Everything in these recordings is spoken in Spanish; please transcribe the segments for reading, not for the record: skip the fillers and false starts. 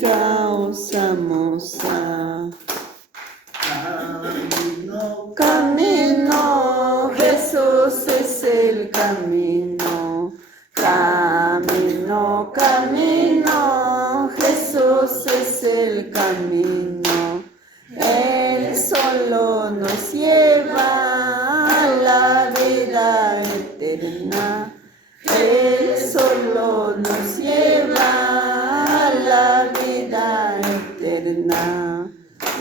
causamosa. Camino, Jesús es el camino. Camino, camino, Jesús es el camino. Él solo nos lleva a la vida eterna. Él solo nos lleva a la vida eterna.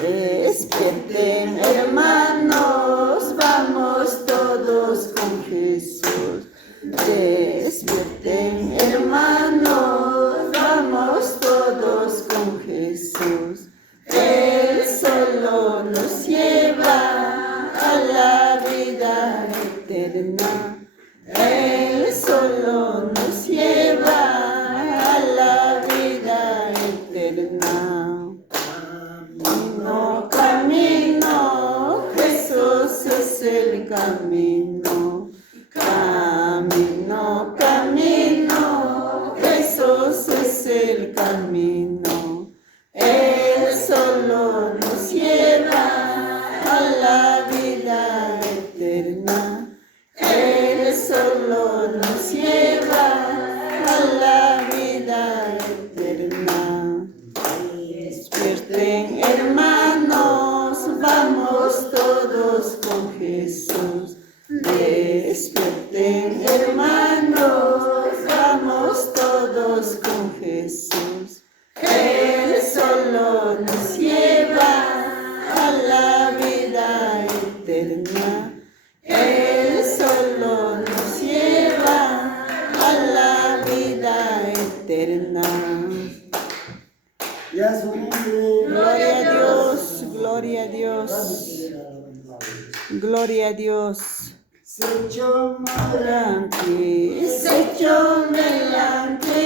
Despierten, hermanos, vamos todos con Jesús. Despierten, hermanos, vamos todos con Jesús. Él solo nos lleva a la vida eterna. Él solo nos lleva a la vida eterna. Camino, camino, Jesús es el camino. Camino, camino, Jesús es el camino. Él solo nos lleva a la vida eterna. Él solo nos lleva a la vida eterna. Despierten, hermanos, vamos todos con Jesús. Despierten, hermanos, vamos todos con Jesús. Él solo nos lleva a la vida eterna. Él solo nos lleva a la vida eterna. Gloria a Dios, gloria a Dios, gloria a Dios. Secho morante, secho melante,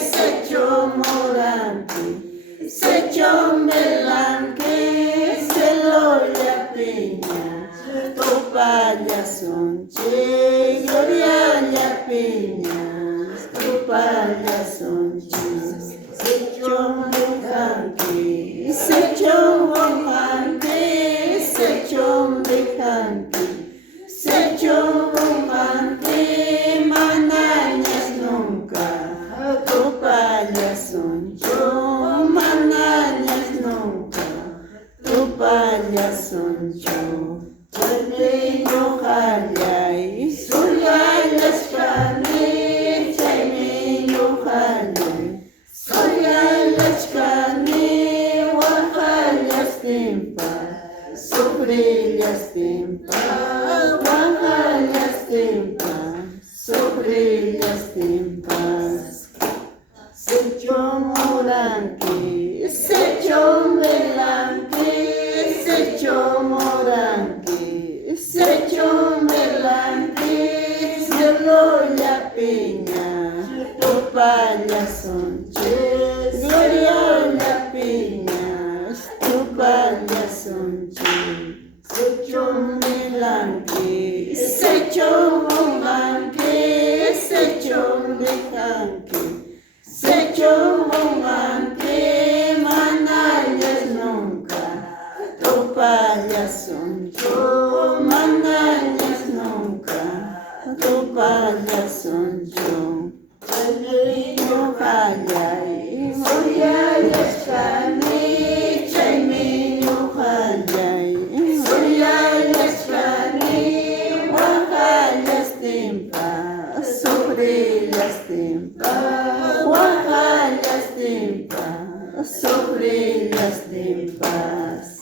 secho morante, secho melante, se lo la peña, topalla sonche, gloria la peña, topalla sonche, secho mojante, secho mojante, secho mojante. Secho bombante, manañas nunca, topallas son yo, manañas nunca, topallas son yo. Chaymeño jayay, soyayas cane, chaymeño jayay, soyayas cane, wajayas tempa, sobre las tempas. Sobre las tempas, secho morante, secho melante, secho morante, secho melante, cielo la peña, topalla sonche, gloria la peña, topalla sonche. Secho melante, secho bombante, secho dejante, secho bombante, manañas nunca, topallas son yo, manañas nunca, topallas son yo. Chaymeño jayay, soyayas cane, chaymeño jayay. Sobre las tempas, guaja las tempas, sobre las tempas.